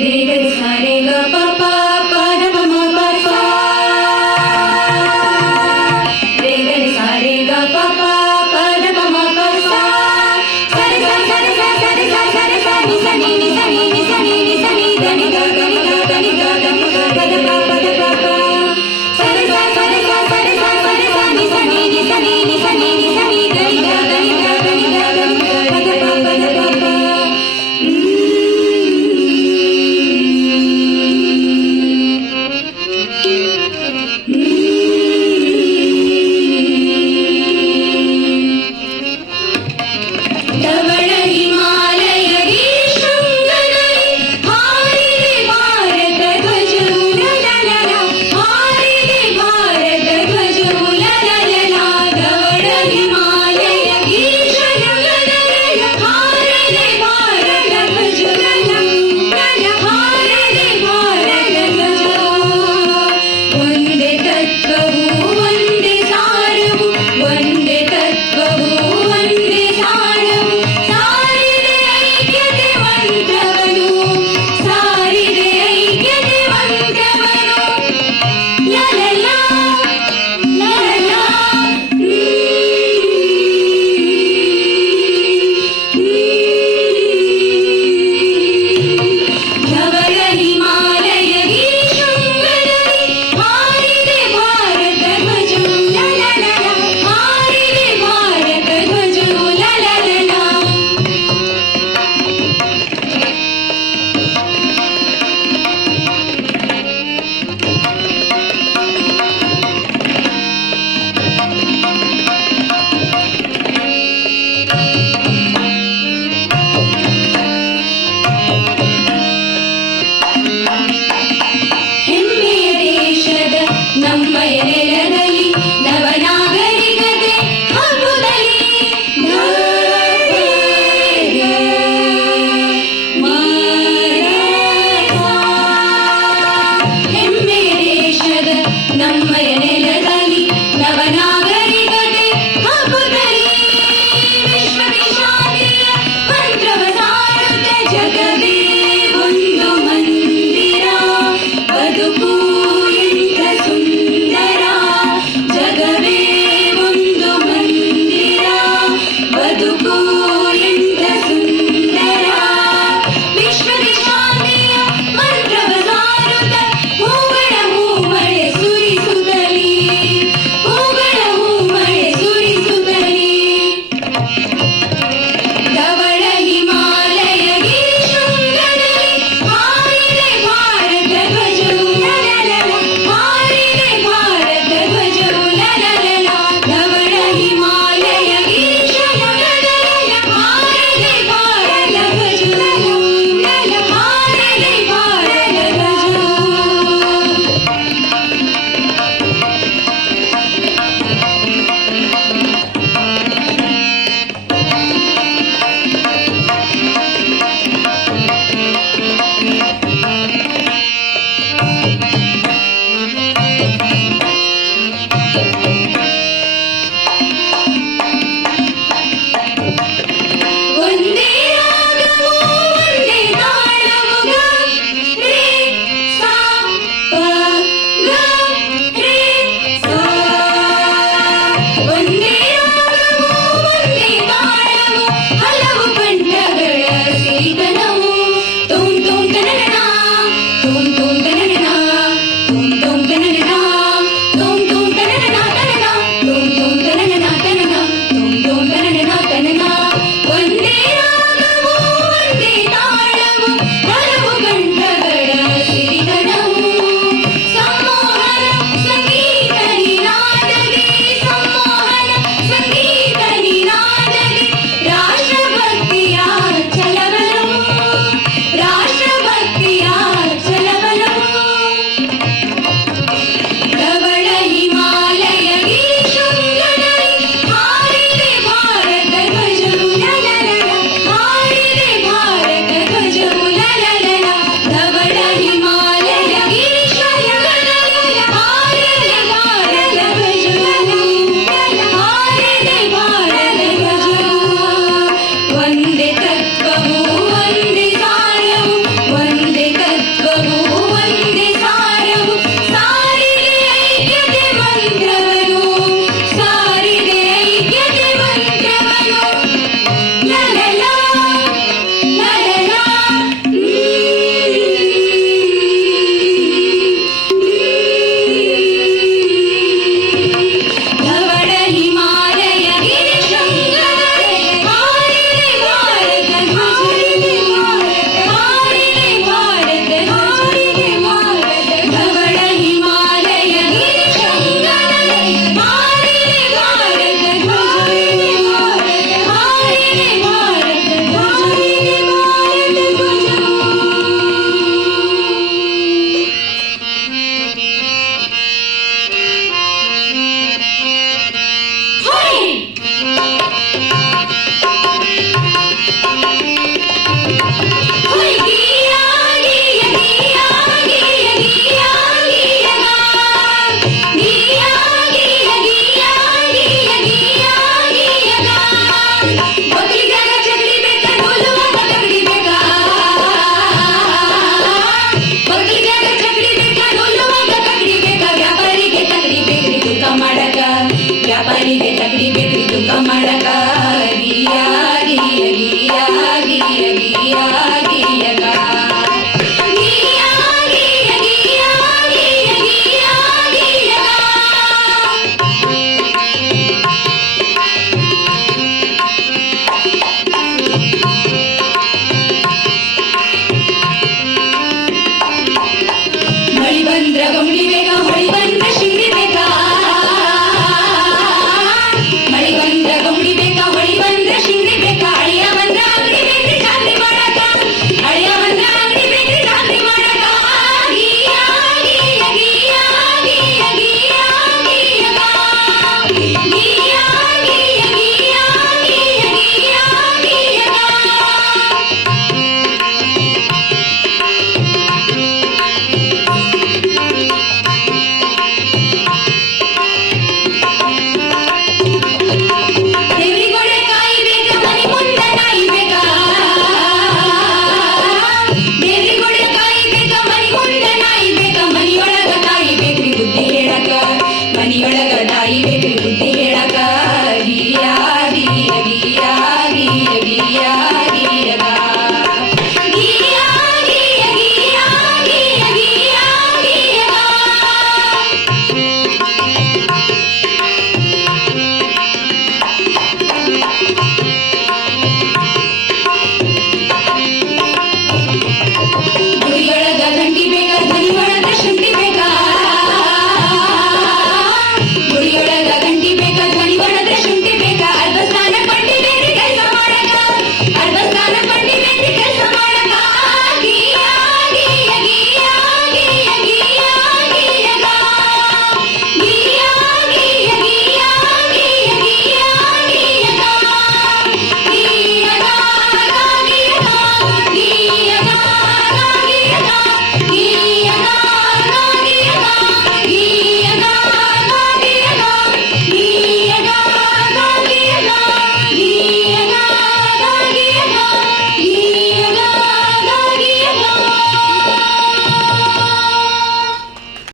Hari Hari Hari പപ്പ.